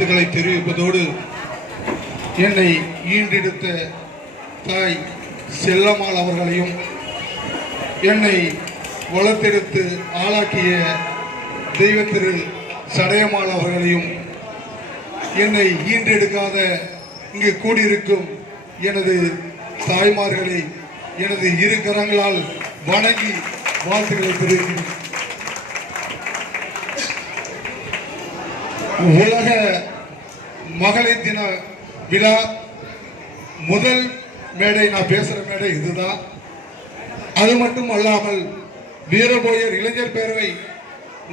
வாழ்த்துக்களை தெரிவிப்பதோடு என்னை ஈண்டெடுத்த தாய் செல்லம்மாள் அவர்களையும் என்னை வளர்த்தெடுத்து ஆளாக்கிய தெய்வ திரு சடையம்மாள் அவர்களையும் என்னை ஈண்டெடுக்காத இங்கு கூடியிருக்கும் எனது தாய்மார்களை எனது இரு கரங்களால் வணங்கி வாழ்த்துக்களை தெரிவிக்கிறேன். உலக மகளிர் தின விழா முதல் மேடை, நான் பேசுற மேடை இதுதான். அது மட்டும் அல்லாமல் வீரபோயர் இளைஞர் பேரவை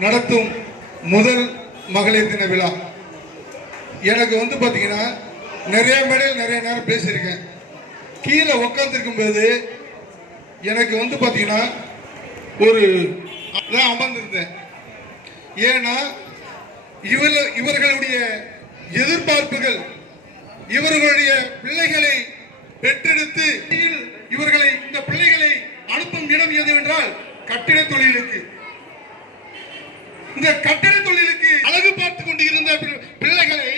நடத்தும் முதல் மகளிர் தின விழா. எனக்கு பாத்தீங்கன்னா நிறைய மேடையில் நிறைய நேரம் பேசியிருக்கேன். கீழே உட்கார்ந்துருக்கும் போது எனக்கு பாத்தீங்கன்னா ஒரு அமர்ந்திருந்தேன். ஏன்னா இவர்களுடைய எதிர்பார்ப்புகள், இவர்களுடைய பிள்ளைகளை பெற்றெடுத்து இவர்களை இந்த பிள்ளைகளை அனுப்பும் இடம் எதுவென்றால் கட்டிட தொழிலுக்கு. இந்த கட்டிட தொழிலுக்கு அழகு பார்த்துக் கொண்டிருந்த பிள்ளைகளை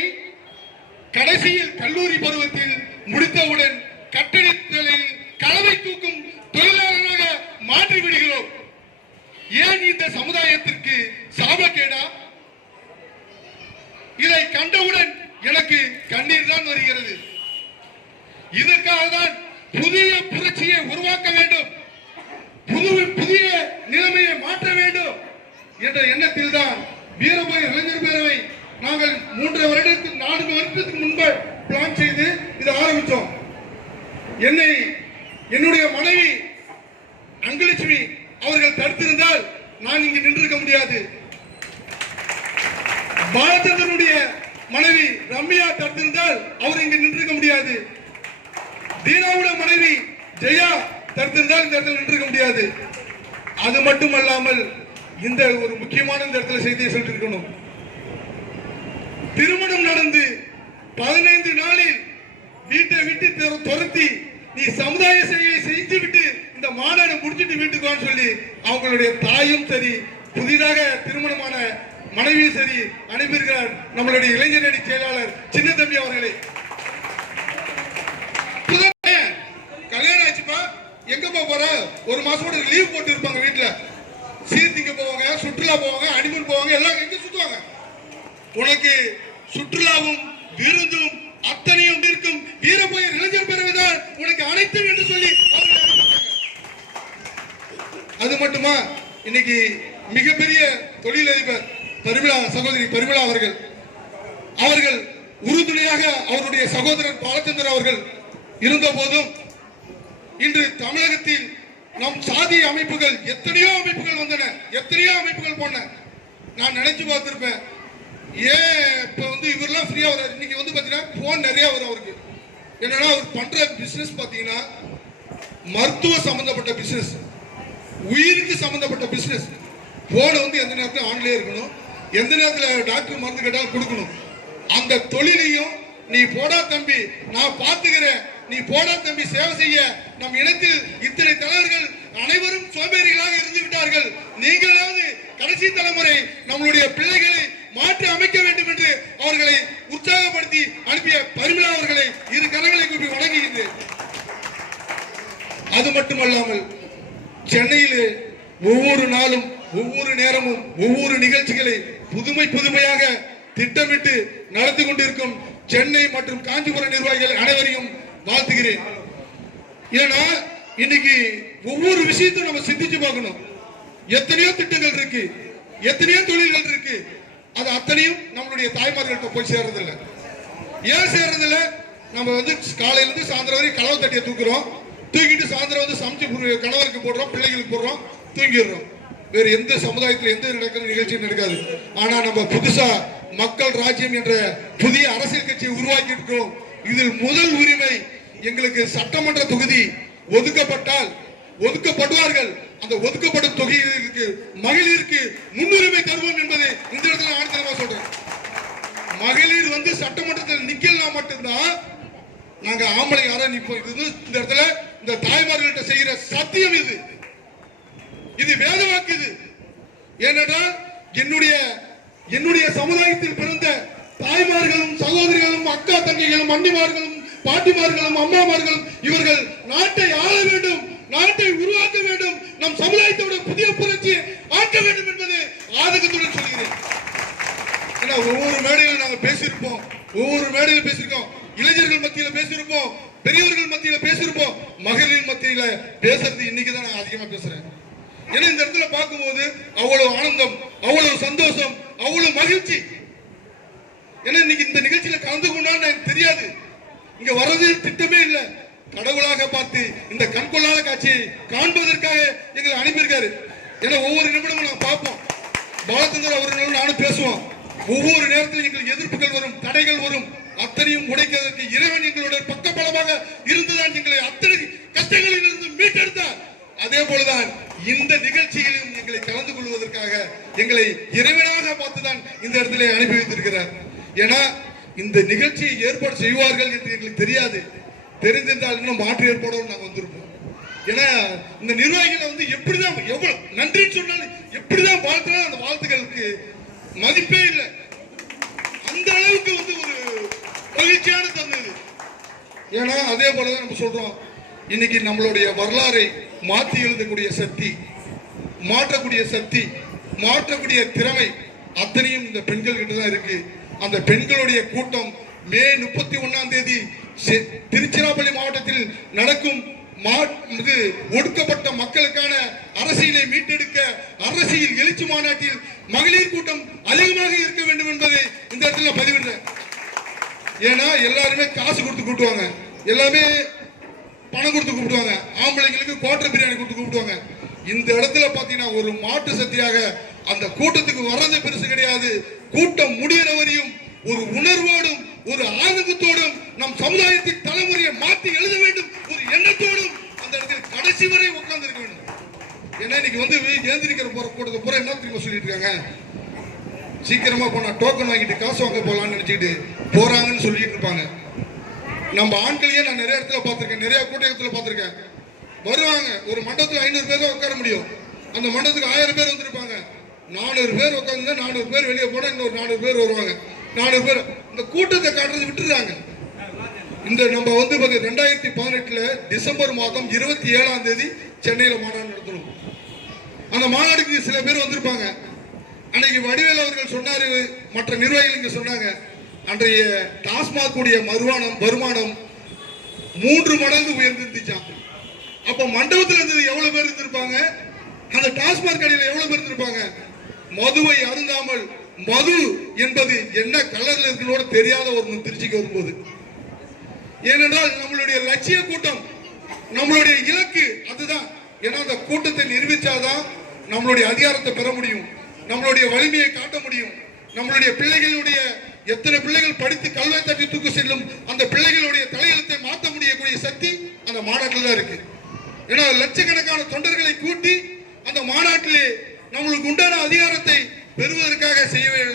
கடைசியில் கல்லூரி பருவத்தில் முடித்தவுடன் கட்டிடத்தில் கலவை தூக்கும் தொழிலாளராக மாற்றி விடுகிறோம். ஏன் இந்த சமுதாயத்திற்கு சாபக்கேடா? இதை கண்டவுடன் எனக்கு கண்ணீர் தான் வருகிறது. இதற்காக தான் புதிய புரட்சியை உருவாக்க வேண்டும், புதிய நிலைமையை மாற்ற வேண்டும் என்ற எண்ணத்தில் தான் வீரபோயர் இளைஞர் பேரவை நாங்கள் 4 வருடத்துக்கு முன்பு பிளான் செய்து இதை ஆரம்பித்தோம். என்னுடைய மனைவி அங்கலட்சுமி அவர்கள் தடுத்திருந்தால் நான் இங்கு நின்றிருக்க முடியாது. பாலச்சந்திரனுடைய மனைவி ரம்யா தடுத்திருந்தால் அவர் இங்கு நின்றிருக்க முடியாது. தீனாவுடைய மனைவி ஜெயா தடுத்திருந்தால் இந்த இடத்துல நின்றிருக்க முடியாது. அது மட்டுமல்லாமல் இந்த ஒரு முக்கியமான இந்த இடத்துல செய்தியை சொல்லிருக்கணும். திருமணம் நடந்து 15 நாளில் வீட்டை விட்டு துரத்தி நீ சமுதாய சேவையை செய்து விட்டு இந்த மாநாடு முடிச்சிட்டு வீட்டுக்கு வான்னு சொல்லி அவங்களுடைய தாயும் சரி, புதிதாக திருமணமான மனைவியும் சரி அனுப்பியிருக்கிறார் நம்மளுடைய இளைஞர் அணி செயலாளர் சின்ன தம்பி அவர்களை. கல்யாணம் ஆச்சுப்பா, எங்கப்பா போற? ஒரு மாசம் கூட லீவ் போட்டு இருப்பாங்க வீட்டுல. சீர்திங்க போவாங்க, சுற்றுலா போவாங்க, அனிமல் போவாங்க, எல்லாம் எங்க சுத்துவாங்க. உனக்கு சுற்றுலாவும் விருந்தும் அத்தனையும் இருக்கும் வீரபோயர் இளைஞர் பேரவைதான் உனக்கு அனைத்தும் என்று சொல்லி அது மட்டுமா, இன்னைக்கு மிகப்பெரிய தொழிலதிபர் சகோதரி பரிமளா அவர்கள் உறுதுணையாக அவருடைய சகோதரர் பாலச்சந்திரன் அவர்கள் இருந்த போதும் இன்று தமிழகத்தில் நம் சாதி அமைப்புகள் எத்தனையோ அமைப்புகள் வந்தன, எத்தனையோ அமைப்புகள் போன. நான் நினைச்சு பார்த்திருப்பேன், ஏன் இப்ப இவரெல்லாம் ஃப்ரீயா வர. இன்னைக்கு பாத்தீங்கன்னா போன் நிறைய வரும் அவருக்கு. என்னன்னா அவர் பண்ற பிசினஸ் பாத்தீங்கன்னா மருத்துவ சம்பந்தப்பட்ட பிசினஸ், உயிருக்கு சம்பந்தப்பட்ட பிசினஸ். போன எந்த நேரத்தில் ஆன்லயே இருக்கணும், எந்த நேரத்தில் டாக்டர் மருந்து கேட்டாலும் கொடுக்கணும். அந்த தொழிலையும் நீ போடா தம்பி நான் பாத்துக்கிறேன், நீ போடா தம்பி சேவை செய்ய. நம் இனத்தில் இத்தனை தலைவர்கள் அனைவரும் சோம்பேறிகளாக இருந்து விட்டார்கள். நீங்களாவது கடைசி தலைமுறை நம்மளுடைய பிள்ளைகளை மாற்றி அமைக்க வேண்டும் என்று அவர்களை உற்சாகப்படுத்தி அனுப்பிய பரிமளா அவர்களை இரு கரங்களை கூப்பி வணங்குகின்றேன். அது மட்டுமல்லாமல் சென்னையில் ஒவ்வொரு நாளும் ஒவ்வொரு நேரமும் ஒவ்வொரு நிகழ்ச்சிகளை புதுமையாக திட்டமிட்டு நடத்தி கொண்டிருக்கும் சென்னை மற்றும் காஞ்சிபுரம் நிர்வாகிகள் அனைவரையும் வாழ்த்துகிறேன். ஏன்னா இன்னைக்கு ஒவ்வொரு விஷயத்தையும் நம்ம சிந்திச்சு பார்க்கணும். எத்தனையோ திட்டங்கள் இருக்கு, எத்தனையோ தொழில்கள் இருக்கு, அது அத்தனையும் நம்மளுடைய தாய்மார்கள்ட்ட போய் சேர்றதில்லை. ஏன் சேர்றதில்லை? நம்ம காலையிலிருந்து சாயந்தரம் வரை களவு தட்டியை தூக்கிட்டு சாயந்தரம் சமைச்சு கணவருக்கு போடுறோம், பிள்ளைகளுக்கு போடுறோம், தூங்கிடுறோம். வேற எந்த சமுதாயத்தில் எந்த நடக்கிற நிகழ்ச்சியும் நடக்காது. ஆனா நம்ம புதுசா மக்கள் ராஜ்யம் என்ற புதிய அரசியல் கட்சியை உருவாக்கி இருக்கிறோம். இதில் முதல் உரிமை எங்களுக்கு சட்டமன்ற தொகுதி ஒதுக்கப்படுவார்கள். அந்த ஒதுக்கப்படும் தொகுதிகளுக்கு மகளிருக்கு முன்னுரிமை தருவோம் என்பதை இந்த இடத்துல ஆணித்தரமா சொல்றேன். மகளிர் சட்டமன்றத்தில் நிக்கலாம் மட்டும்தான் நாங்க ஆம்பளை யாரா நிற்போம். இது இந்த இடத்துல இந்த தாய்மார்கள்ட்ட செய்கிற சத்தியம். இது வேத வாக்கு. இது ஏனென்றால் என்னுடைய சமுதாயத்தில் பிறந்த தாய்மார்களும் சகோதரிகளும் அக்கா தங்கைகளும் அண்ணிமார்களும் பாட்டிமார்களும் அம்மாமார்களும் இவர்கள் நாட்டை ஆள வேண்டும், நாட்டை உருவாக்க வேண்டும், நம் சமுதாயத்தோட புதிய புரட்சி ஆக்க வேண்டும் என்பது ஆதங்கத்துடன் சொல்கிறேன். ஏன்னா ஒவ்வொரு மேடையிலும் நாங்கள் பேசியிருப்போம், இளைஞர்கள் மத்தியில பேசியிருப்போம், பெரியவர்கள் மத்தியில பேசியிருப்போம், மகளிர் மத்தியில பேசுறது இன்னைக்குதான் நான் அதிகமா பேசுறேன். ஏன்னா இந்த இடத்துல பார்க்கும்போது அவ்வளவு ஆனந்தம், அவ்வளவு சந்தோஷம், அவ்வளவு மகிழ்ச்சி. ஏன்னா இன்னைக்கு இந்த நிகழ்ச்சியில கலந்து கொண்டான்னு எனக்கு தெரியாது, இங்க வர்றது திட்டமே இல்லை, கடவுளாக பார்த்து இந்த கண்கொள்ளாத காட்சியை காண்பதற்காக எங்களை அனுப்பியிருக்காரு. ஏன்னா ஒவ்வொரு நிமிடமும் நாங்கள் பார்ப்போம், பாலச்சந்தர் அவர்களும் நானும் பேசுவோம். ஒவ்வொரு நேரத்திலும் எங்களுக்கு எதிர்ப்புகள் வரும், தடைகள் வரும், அத்தனையும் உடைக்கிறதுக்கு இறைவன் எங்களுடைய பக்கபலமாக இருந்துதான் எங்களை அத்தனை கஷ்டங்களில் இருந்து மீட்டெடுத்தார். அதே போலதான் இந்த நிகழ்ச்சியிலும் எங்களை கலந்து கொள்வதற்காக எங்களை இறைவனாக பார்த்துதான் இந்த இடத்திலே அனுப்பி வைத்திருக்கிறார். ஏன்னா இந்த நிகழ்ச்சியை ஏற்பாடு செய்வார்கள் என்று எங்களுக்கு தெரியாது, தெரிந்திருந்தால் இன்னும் மாற்று ஏற்பாடோடு நாங்கள் வந்திருப்போம். ஏன்னா இந்த நிர்வாகிகளை எப்படிதான் எவ்வளவு நன்றி சொன்னாலும் எப்படிதான் வாழ்த்தினா அந்த வாழ்த்துக்களுக்கு மதிப்பே இல்லை. அந்த அளவுக்கு ஒரு மகிழ்ச்சியான தருணம். ஏன்னா அதே போலதான் நம்ம சொல்றோம், இன்னைக்கு நம்மளுடைய வரலாறை மாற்றி எழுதக்கூடிய சக்தி, மாற்றக்கூடிய சக்தி, மாற்றக்கூடிய திறமை அத்தனையும் இந்த பெண்கள் கிட்ட தான் இருக்கு. அந்த பெண்களுடைய கூட்டம் மே 31 திருச்சிராப்பள்ளி மாவட்டத்தில் நடக்கும் ஒடுக்கப்பட்ட மக்களுக்கான அரசியலை மீட்டெடுக்க அரசியல் எழுச்சி மாநாட்டில் மகளிர் கூட்டம் அதிகமாக இருக்க வேண்டும் என்பதை இந்த இடத்துல பதிவிடுறேன். ஏன்னா எல்லாருமே காசு கொடுத்து கூப்பிடுவாங்க, எல்லாமே பணம் கொடுத்து கூப்பிடுவாங்க, ஆம்பளைங்களுக்கு குவார்டர் பிரியாணி கொடுத்து கூப்பிடுவாங்க. இந்த இடத்துல பாத்தீங்கன்னா ஒரு மாற்று சக்தியாக அந்த கூட்டத்துக்கு வர்றது பெருசு கிடையாது. கூட்டம் முடிகிற வரையும் ஒரு உணர்வோடும் ஒரு ஆதங்கத்தோடும் நம் சமுதாயத்தின் தலைமுறையை மாற்றி எழுத வேண்டும் ஒரு எண்ணத்தோடும் அந்த இடத்தில் கடைசி வரை உட்கார்ந்து இருக்க வேண்டும். ஏன்னா இன்னைக்கு ஏந்திரிக்கிற போற கூட்டத்தை பூரா என்ன தெரியுமா சொல்லிட்டு இருக்காங்க, சீக்கிரமா போனா டோக்கன் வாங்கிட்டு காசு வாங்க போலாம்னு நினைச்சிட்டு போறாங்கன்னு சொல்லிட்டு இருப்பாங்க. நம்ம ஆண்களையே நான் நிறைய இடத்துல பார்த்திருக்கேன், நிறைய கூட்டத்துல பார்த்திருக்கேன். வருவாங்க, ஒரு மண்டபத்துல 500 பேர் தான் உட்கார முடியும், அந்த மண்டபத்துக்கு 1000 பேர் வந்திருப்பாங்க. 400 பேர் உட்காந்து 400 பேர் வெளியே போனா இன்னொரு 400 பேர் வருவாங்க. 400 பேர் இந்த கூட்டத்தை காட்டுறது விட்டுறாங்க. இந்த நம்ம 2018 டிசம்பர் மாதம் 27 சென்னையில மாநாடு நடத்தணும். அந்த மாநாடுக்கு சில பேர் வந்திருப்பாங்க. அன்னைக்கு வடிவேல் அவர்கள் சொன்னாரு, மற்ற நிர்வாகிகள் இங்க சொன்னாங்க, அன்றைய டாஸ்மாக் உடைய வருமானம் 3 மடங்கு உயர்ந்துச்சான். அப்ப மண்டபத்தில் இருந்தது எவ்வளவு பேர் இருந்திருப்பாங்க, அந்த டாஸ்மாக் கடையில் எவ்வளவு பேர் இருந்திருப்பாங்க. மதுவை அருந்தாமல், மது என்பது என்ன கலர்ல இருக்கிறோட தெரியாத ஒரு திருச்சிக்கு வரும்போது, ஏனென்றால் நம்மளுடைய லட்சிய கூட்டம், நம்மளுடைய இலக்கு அதுதான். ஏன்னா அந்த கூட்டத்தை நிரூபிச்சாதான் நம்மளுடைய அதிகாரத்தை பெற முடியும், நம்மளுடைய வலிமையை காட்ட முடியும். நம்மளுடைய பிள்ளைகளுடைய எத்தனை பிள்ளைகள் படித்து கல்வை தட்டி தூக்கு செல்லும் அந்த பிள்ளைகளுடைய தலையெழுத்தை மாற்ற முடியக்கூடிய சக்தி அந்த மாநாட்டில் தான் இருக்கு. ஏன்னா லட்சக்கணக்கான தொண்டர்களை கூட்டி அந்த மாநாட்டிலே நம்மளுக்கு உண்டான அதிகாரத்தை பெறுவதற்காக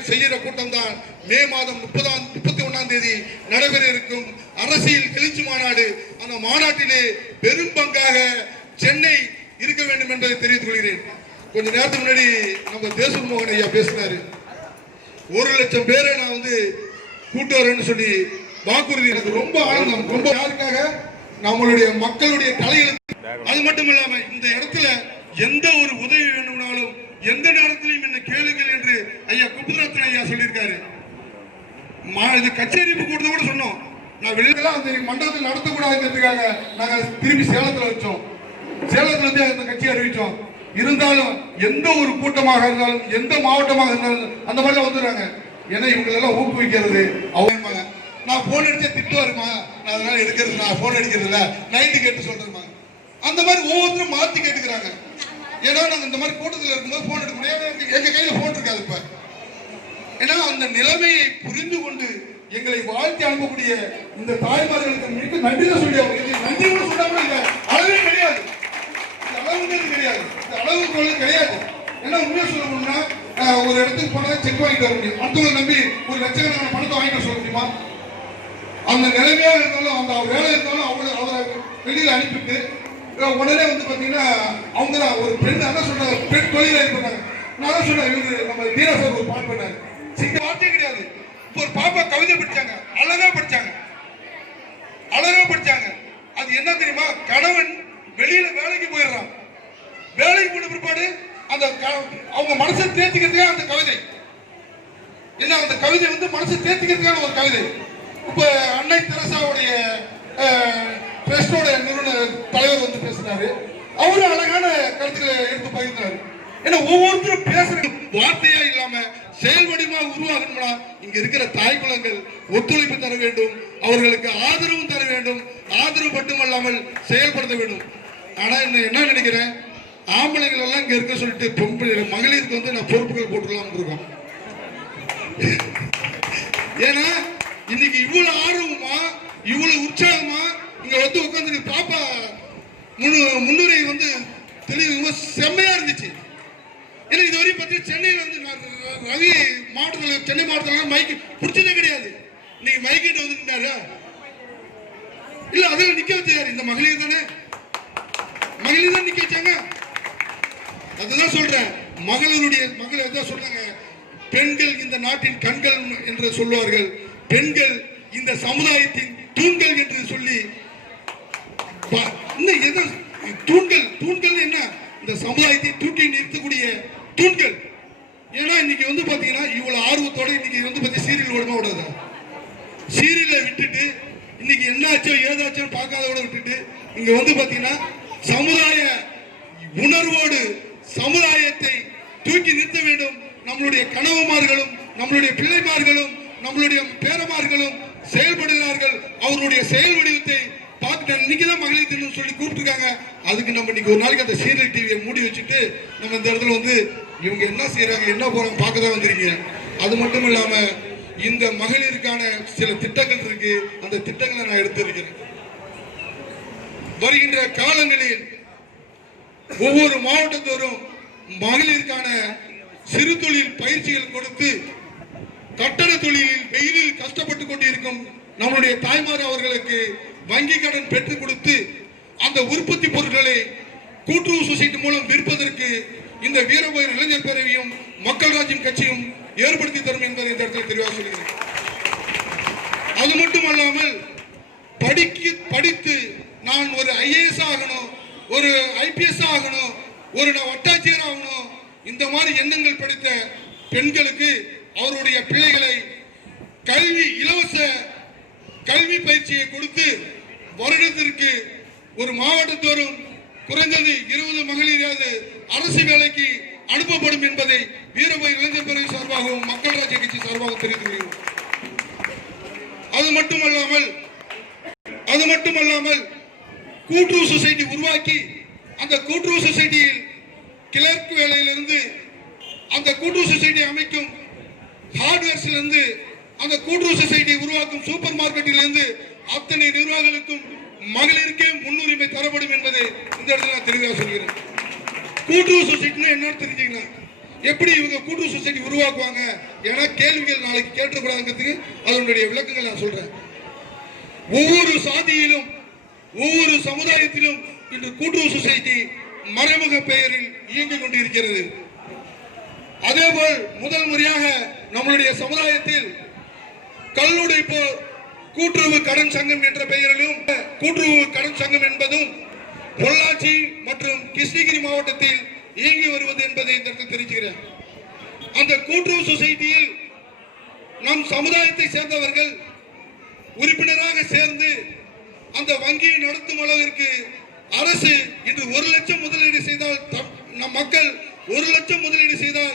செய்கிற கூட்டம் தான் மே மாதம் 31 நடைபெற இருக்கும் அரசியல் எழுச்சி மாநாடு. அந்த மாநாட்டிலே பெரும் பங்காக சென்னை இருக்க வேண்டும் என்பதை தெரிவித்துக் கொள்கிறேன். கொஞ்ச நேரத்துக்கு முன்னாடி நம்ம தேசூர் மோகன் ஐயா பேசினாரு, 1,00,000 பேரை நான் கூட்டு வரேன்னு சொல்லி வாக்குறுதி. எனக்கு ரொம்ப ஆனந்தம். ரொம்ப யாருக்காக? நம்மளுடைய மக்களுடைய தலையெழுத்து. அது மட்டும் இல்லாம இந்த இடத்துல எந்த ஒரு உதவி வேணும்னாலும் எந்த நேரத்திலையும் என்ன கேளுங்கள் என்று ஐயா குப்புரத்ன ஐயா சொல்லியிருக்காரு. இது கச்சேரி கூட்டத்தை கூட சொன்னோம். நான் வெளியில அந்த மண்டபத்தில் நடத்தக்கூடாதுங்கிறதுக்காக நாங்க திரும்பி சேலத்துல வச்சோம். சேலத்துல இருந்து அந்த கட்சி அறிவிச்சோம். இருந்தாலும் எந்த ஒரு கூட்டமாக இருந்தாலும் எந்த மாவட்டமாக இருந்தாலும் அந்த மாதிரி வந்துடுறாங்க. ஏன்னா இவங்களெல்லாம் ஊக்குவிக்கிறது அவங்க. நான் போன் அடிச்சா திட்டுவாருமா, நான் அதனால எடுக்கிறது, நான் போன் அடிக்கிறது இல்ல, நைட்டு கேட்டு சொல்றேன். அந்த மாதிரி ஒவ்வொருத்தரும் மாத்தி கேட்டுக்கிறாங்க. ஏன்னா நாங்க இந்த மாதிரி கூட்டத்தில் இருக்கும்போது போன் எடுக்க முடியாது, எங்க கையில போன் இருக்காது. இப்ப ஏன்னா அந்த நிலைமையை புரிந்து கொண்டு எங்களை வாழ்த்தி அனுப்பக்கூடிய இந்த தாய்மார்களுக்கு மிக நன்றி தான் சொல்லி அவங்க நன்றி கூட சொல்லாம இந்த அளவே கிடையாது, இந்த அளவுங்கிறது கிடையாது, இந்த அளவுக்கு கிடையாது. ஏன்னா உண்மையா சொல்லணும்னா ஒரு இடத்துக்கு போனா செக் வாங்கிட்டு வர முடியும், அடுத்தவங்களை நம்பி ஒரு லட்சக்கணக்கான பணத்தை வாங்கிட்டு சொல்ல முடியுமா? அந்த நிலைமையா இருந்தாலும் அந்த வேலை இருந்தாலும் அவரை வெளியில அனுப்பிட்டு உடனே பாத்தீங்கன்னா அவங்க தான் ஒரு பெண் அதான் சொன்னாங்க, பெண் தொழில இருப்பாங்க. நான் தான் சொன்னேன், இவரு நம்ம தீரா சார் ஒரு பாட்டு பண்ணாரு, சிங்க வார்த்தை கிடையாது. இப்போ ஒரு பாப்பா கவிதை படிச்சாங்க, அழகா படிச்சாங்க, அழகா படிச்சாங்க. அது என்ன தெரியுமா? கணவன் வெளியில வேலைக்கு போயிடுறான், வேலைக்கு போன பிற்பாடு அந்த அவங்க மனசை தேர்த்திக்கிறதுக்காக அந்த கவிதை என்ன, அந்த கவிதை வந்து மனசை தேர்த்திக்கிறதுக்கான ஒரு கவிதை. இப்ப அன்னை தெரசாவுடைய ட்ரஸ்டோட நிறுவன தலைவர் வந்து பேசினாரு, அவரு அழகான கருத்துக்களை எடுத்து பகிர்ந்தாரு. ஏன்னா ஒவ்வொருத்தரும் பேசுற வார்த்தையா இல்லாம செயல் வடிவமா உருவாகணும்னா இங்க இருக்கிற தாய் குலங்கள் ஒத்துழைப்பு தர வேண்டும், அவர்களுக்கு ஆதரவும் தர வேண்டும், ஆதரவு மட்டுமல்லாமல் செயல்படுத்த வேண்டும். ஆனா என்ன நினைக்கிறேன், ஆம்பளைகள் எல்லாம் இங்க இருக்க சொல்லிட்டு மகளிருக்கு வந்து நான் பொறுப்புகள் போட்டுடலாம் இருக்கோம். ஏன்னா இன்னைக்கு இவ்வளவு ஆர்வமா இவ்வளவு உற்சாகமா இங்க வந்து உட்கார்ந்து பாப்பா முன்னுரை வந்து தெளிவு செம்மையா இருந்துச்சு. ஏன்னா இதுவரை பத்தி சென்னையில வந்து ரவி மாவட்டத்தில் சென்னை மாவட்டத்தில் மைக்கு பிடிச்சதே கிடையாது. இன்னைக்கு மைக்கிட்ட வந்துட்டாரு, இல்ல அதில் நிக்க வச்சாரு. இந்த மகளிர் தானே, மகளிர் தான் நிக்க வச்சாங்க. அதுதான் சொல்றேன், மகளிர் தான் சொல்றாங்க, பெண்கள் இந்த நாட்டின் கண்கள் என்று சொல்லுவார்கள், பெண்கள் இந்த சமுதாயத்தின் தூண்கள் என்று சொல்லி தூண்கள் என்ன, இந்த சமுதாயத்தை தூக்கி நிறுத்தக்கூடிய தூண்கள். ஏன்னா இன்னைக்கு வந்து பாத்தீங்கன்னா இவ்வளவு ஆர்வத்தோட இன்னைக்கு வந்து பாத்தீங்கன்னா சீரியல் ஓடமா விடாது, சீரியலை விட்டுட்டு இன்னைக்கு என்னாச்சோ ஏதாச்சோ பார்க்காதோட விட்டுட்டு இங்க வந்து பாத்தீங்கன்னா சமுதாய உணர்வோடு சமுதாயத்தை தூக்கி நிறுத்த வேண்டும். நம்மளுடைய கணவன்மார்களும் நம்மளுடைய பிள்ளைமார்களும் நம்மளுடைய பேரமார்களும் செயல்படுகிறார்கள். அவருடைய செயல் வடிவத்தை பார்த்துட்டு இன்னைக்குதான் மகளிர் தினம் சொல்லி கூப்பிட்டுருக்காங்க. அதுக்கு நம்ம இன்னைக்கு ஒரு நாளைக்கு அந்த சீரியல் டிவியை மூடி வச்சுட்டு நம்ம இந்த இடத்துல வந்து இவங்க என்ன செய்யறாங்க என்ன போறாங்க பார்க்க தான் வந்திருக்கீங்க. அது மட்டும் இல்லாம இந்த மகளிருக்கான சில திட்டங்கள் இருக்கு, அந்த திட்டங்களை நான் எடுத்திருக்கிறேன். வருகின்ற காலங்களில் ஒவ்வொரு மாவட்டத்தோறும் மகளிருக்கான சிறு தொழில் பயிற்சிகள் கொடுத்து கட்டட தொழிலில் வெயிலில் கஷ்டப்பட்டு கொண்டிருக்கும் நம்முடைய தாய்மார் அவர்களுக்கு வங்கி கடன் பெற்றுக் கொடுத்து அந்த உற்பத்தி பொருட்களை கூட்டுறவு சொசைட்டி மூலம் விற்பதற்கு இந்த வீரபோயர் இளைஞர் பேரவையும் மக்கள் ராஜ்யம் கட்சியும் ஏற்படுத்தி தரும் என்பதை இந்த இடத்தில் தெளிவாக சொல்கிறேன். அது மட்டுமல்லாமல் படித்து நான் ஒரு IAS ஆகணும், ஒரு IPS ஆகணும், ஒரு நான் வட்டாட்சியர் ஆகணும், இந்த மாதிரி எண்ணங்கள் படித்த பெண்களுக்கு அவருடைய பிள்ளைகளை இலவச கல்வி பயிற்சியை கொடுத்து வருடத்திற்கு ஒரு மாவட்டத்தோறும் குறைந்தது 20 மகளிராவது அரசு வேலைக்கு அனுப்பப்படும் என்பதை வீரபோயர் இளைஞர் பேரவை சார்பாகவும் மக்கள் ராஜ்ய கட்சி சார்பாகவும் தெரிவித்துள்ளோம். அது மட்டுமல்லாமல் கூட்டுறவு சொசைட்டி உருவாக்கி அந்த கூட்டுறவு சொசைட்டியில் கிளர்க் வேலையிலிருந்து அந்த கூட்டுறவு சொசைட்டி அமைக்கும் ஹார்ட்வேர்ஸ்ல இருந்து அந்த கூட்டுறவு சொசைட்டி உருவாக்கும் சூப்பர் மார்க்கெட்டில் இருந்து அத்தனை நிர்வாகங்களுக்கும் மகளிருக்கே முன்னுரிமை தரப்படும் என்பதை இந்த இடத்துல நான் தெளிவாக சொல்கிறேன். கூட்டுறவு சொசைட்டினா என்னன்னு தெரிஞ்சுக்கலாம், எப்படி இவங்க கூட்டுறவு சொசைட்டி உருவாக்குவாங்க, ஏன்னா கேள்விகள் நாளைக்கு கேட்டக்கூடாதுங்கிறதுக்கு அதனுடைய விளக்கங்கள் நான் சொல்றேன். ஒவ்வொரு சாதியிலும் ஒவ்வொரு சமுதாயத்திலும் இன்று கூட்டுறவு சொசைட்டி மறைமுக பெயரில் இயங்கிக் கொண்டிருக்கிறது. அதேபோல் முதல் முறையாக நம்மளுடைய சமுதாயத்தில் கல்லுடைப்போர் கூட்டுறவு கடன் சங்கம் என்ற பெயரிலும் கூட்டுறவு கடன் சங்கம் என்பதும் பொள்ளாச்சி மற்றும் கிருஷ்ணகிரி மாவட்டத்தில் இயங்கி வருவது என்பதை இந்த இடத்தில் தெரிவிக்கிறேன். அந்த கூட்டுறவு சொசைட்டியில் நம் சமுதாயத்தை சேர்ந்தவர்கள் உறுப்பினராக சேர்ந்து அந்த வங்கியை நடத்தும் அளவிற்கு அரசு இன்று 1 லட்சம் முதலீடு செய்தால் நம் மக்கள் 1 லட்சம் முதலீடு செய்தால்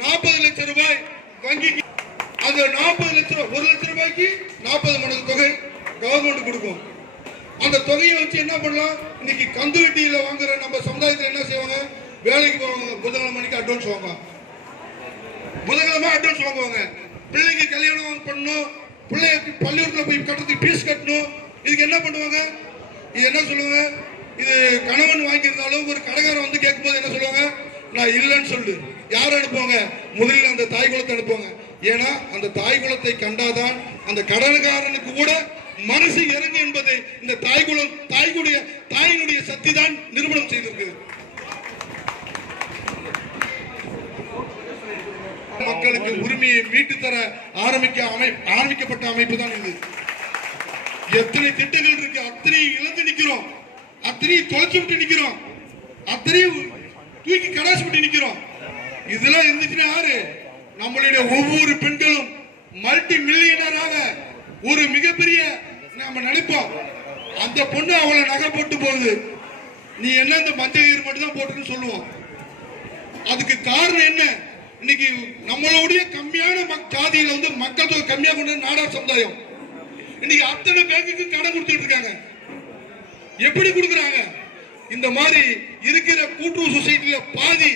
40 லட்சம் ரூபாய் வங்கிக்கு, அந்த 40 லட்சம் 1 லட்சம் ரூபாய்க்கு 40 மடங்கு தொகை கவர்மெண்ட் கொடுக்கும். அந்த தொகையை வச்சு என்ன பண்ணலாம், இன்னைக்கு கந்து வட்டியில வாங்குற நம்ம சமுதாயத்தில் என்ன செய்வாங்க, வேலைக்கு போவாங்க, புதன்கிழமைக்கு அட்வான்ஸ் வாங்குவாங்க, புதன்கிழமை அட்வான்ஸ் வாங்குவாங்க, பிள்ளைக்கு கல்யாணம் பண்ணணும், பிள்ளைக்கு பள்ளிக்கூடத்தில் போய் கட்டுறதுக்கு ஃபீஸ் கட்டணும். இதுக்கு என்ன பண்ணுவாங்க, இது என்ன சொல்லுவாங்க, இது கணவன் வாங்கியிருந்தாலும் ஒரு கடைக்காரன் வந்து கேட்கும்போது என்ன சொல்லுவாங்க, நான் இல்லைன்னு சொல்லு. யார் அனுப்புவாங்க, முதலில் அந்த தாய் குலத்தை அனுப்புவாங்க. ஏன்னா அந்த தாய் குலத்தை கண்டாதான் அந்த கடன்காரனுக்கு கூட மனசு இறங்கு என்பதை இந்த தாயினுடைய சக்தி தான் நிரூபணம் செய்திருக்கு. மக்களுக்கு உரிமையை மீட்டு தர ஆரம்பிக்கப்பட்ட அமைப்பு தான் இது. எத்தனை திட்டங்கள் இருக்கு, அத்தனையும் இழந்து நிக்கிறோம், அத்தனையும் தொலைச்சு விட்டு நிக்கிறோம், அத்தனையும் தூக்கி கடாசி விட்டு நிக்கிறோம். இதெல்லாம் இருந்துச்சுன்னா யாரு? நம்மளுடைய ஒவ்வொரு பெண்களும் மல்டி மில்லியனராக ஒரு மிகப்பெரிய நாம நினைப்போம். அந்த பொண்ணு அவளை நகை போட்டு போகுது, நீ என்ன இந்த மஞ்சள் கயிறு மட்டும் தான் போட்டுன்னு சொல்லுவோம். அதுக்கு காரணம் என்ன? இன்னைக்கு நம்மளுடைய கம்மியான ஜாதியில வந்து மக்கள் தொகை கம்மியா கொண்டு நாடார் சமுதாயம் இன்னைக்கு அத்தனை பேங்குக்கு கடன் கொடுத்துட்டு இருக்காங்க. எப்படி கொடுக்குறாங்க? இந்த மாதிரி இருக்கிற கூட்டுறவு சொசைட்டில பாதி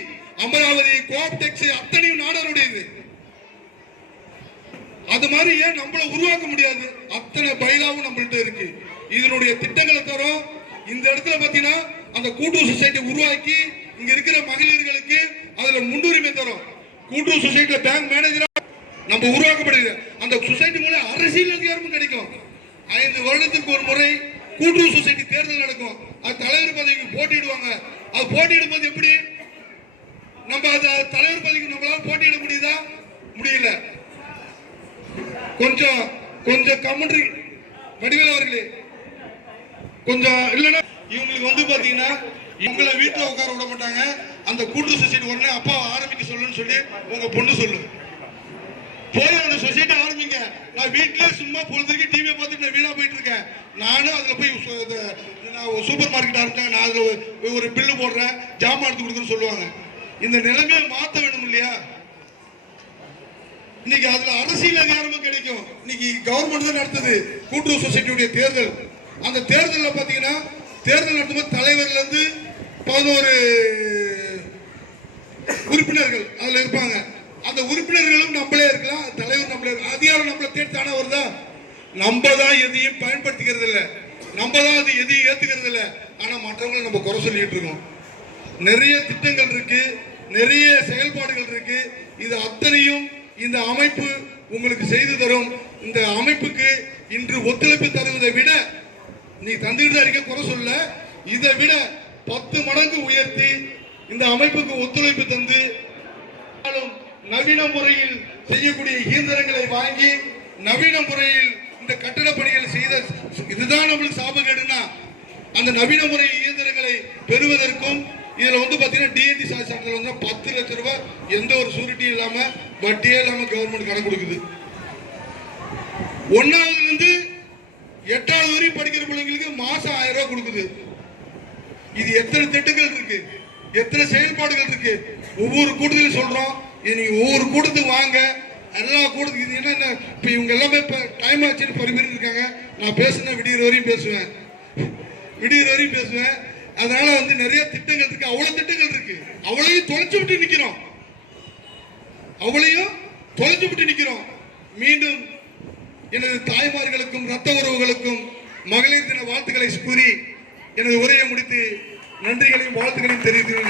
அமராவதி, கோஆப்டெக்ஸ் அத்தனையும் நாடாருடையது. அது மாதிரி ஏன் நம்மள உருவாக்க முடியாது? அத்தனை பைலாவும் நம்மள்ட்ட இருக்கு. இதனுடைய திட்டங்களை தரும். இந்த இடத்துல பாத்தீங்கன்னா அந்த கூட்டுறவு சொசைட்டி உருவாக்கி இங்க இருக்கிற மகளிர்களுக்கு அதுல முன்னுரிமை தரும். கூட்டுறவு சொசைட்டில பேங்க் மேனேஜரா நம்ம உருவாக்கப்படுது. அந்த சொசைட்டி மூலம் அரசியல் அதிகாரமும் கிடைக்கும். 5 வருடத்துக்கு ஒரு முறை கூட்டுறவு சொசைட்டி தேர்தல் நடக்கும். அது தலைவர் பதவிக்கு போட்டியிடுவாங்க. அது போட்டியிடும் போது எப்படி நம்ம அந்த தலைவர் பதவிக்கு நம்மளால போட்டியிட முடியுதா? முடியல. கொஞ்சம் கமெண்ட்ரி வடிவேல் அவர்களே, கொஞ்சம் இல்லைன்னா இவங்களுக்கு வந்து பாத்தீங்கன்னா இவங்களை வீட்டுல உட்கார விட மாட்டாங்க. அந்த கூட்டுறவு சொசைட்டி உடனே அப்பா ஆரம்பிக்க சொல்லுன்னு சொல்லி உங்க பொண்ணு சொல்லு, போய் அந்த சொசைட்டி ஆரம்பிங்க. நான் வீட்டுல சும்மா பொழுதுக்கு டிவியை பார்த்துட்டு நான் வீணா போயிட்டு இருக்கேன். நானும் அதுல போய் சூப்பர் மார்க்கெட் ஆரம்பிச்சாங்க, நான் அதுல ஒரு பில்லு போடுறேன், ஜாமான் எடுத்து கொடுக்குறேன்னு சொல்லுவாங்க. இந்த நிலைமையை மாத்த வேணும் இல்லையா? இன்னைக்கு அதுல அரசியல் அதிகாரமும் கிடைக்கும். இன்னைக்கு கவர்மெண்ட் தான் நடத்துது கூட்டுறவு சொசைட்டியுடைய தேர்தல். அந்த தேர்தலில் பாத்தீங்கன்னா தேர்தல் நடத்தும்போது தலைவர்ல இருந்து 11 உறுப்பினர்கள் அதுல இருப்பாங்க. அந்த உறுப்பினர்களும் நம்மளே இருக்கலாம், தலைவர் நம்மளே இருக்கலாம். அதிகாரம் நம்மள தேர்த்தான வருதா? நம்ம தான் எதையும் பயன்படுத்திக்கிறது இல்லை, நம்ம தான் அது எதையும் ஏத்துக்கிறது இல்லை. ஆனா மற்றவங்களை நம்ம குறை சொல்லிட்டு இருக்கோம். நிறைய திட்டங்கள் இருக்கு, நிறைய செயல்பாடுகள் இருக்கு. இது அத்தனையும் இந்த அமைப்பு உங்களுக்கு செய்து தரும். இந்த அமைப்புக்கு இன்று ஒத்துழைப்பு தருவதை விட நீ தந்துகிட்டு இருக்க குறை சொல்ல, இதை விட 10 மடங்கு உயர்த்தி இந்த அமைப்புக்கு ஒத்துழைப்பு தந்து நவீன முறையில் செய்யக்கூடிய இயந்திரங்களை வாங்கி நவீன முறையில் இந்த கட்டட பணிகள் செய்த இதுதான் நம்மளுக்கு சாபகேடுனா அந்த நவீன முறை இயந்திரங்களை பெறுவதற்கும் இதுல வந்து பாத்தீங்கன்னா டிஎன்டி சார்ஜ் வந்து 10 லட்சம் ரூபாய் எந்த ஒரு சூரிட்டியும் இல்லாம வட்டியே இல்லாம கவர்மெண்ட் கடன் கொடுக்குது. 1ஆவதுல இருந்து 8ஆவது வரையும் படிக்கிற பிள்ளைங்களுக்கு மாசம் 1000 ரூபாய் கொடுக்குது. இது எத்தனை திட்டங்கள் இருக்கு, எத்தனை செயல்பாடுகள் இருக்கு. ஒவ்வொரு கூட்டத்திலும் சொல்றோம், நீங்க ஒவ்வொரு கூட்டத்துக்கு வாங்க, எல்லா கூட்டத்துக்கு. இது என்ன இப்ப இவங்க எல்லாமே இப்ப டைம் ஆச்சுன்னு பரிமாறி இருக்காங்க. நான் பேசுனா விடியற வரையும் பேசுவேன். அதனால வந்து நிறைய திட்டங்கள் இருக்கு, அவ்வளவு திட்டங்கள் இருக்கு. அவளையும் தொலைச்சு விட்டு நிக்கிறோம். மீண்டும் எனது தாய்மார்களுக்கும் ரத்த உறவுகளுக்கும் மகளிர் தின வாழ்த்துக்களை கூறி எனது உரையை முடித்து நன்றிகளையும் வாழ்த்துக்களையும் தெரிவிக்கிறேன்.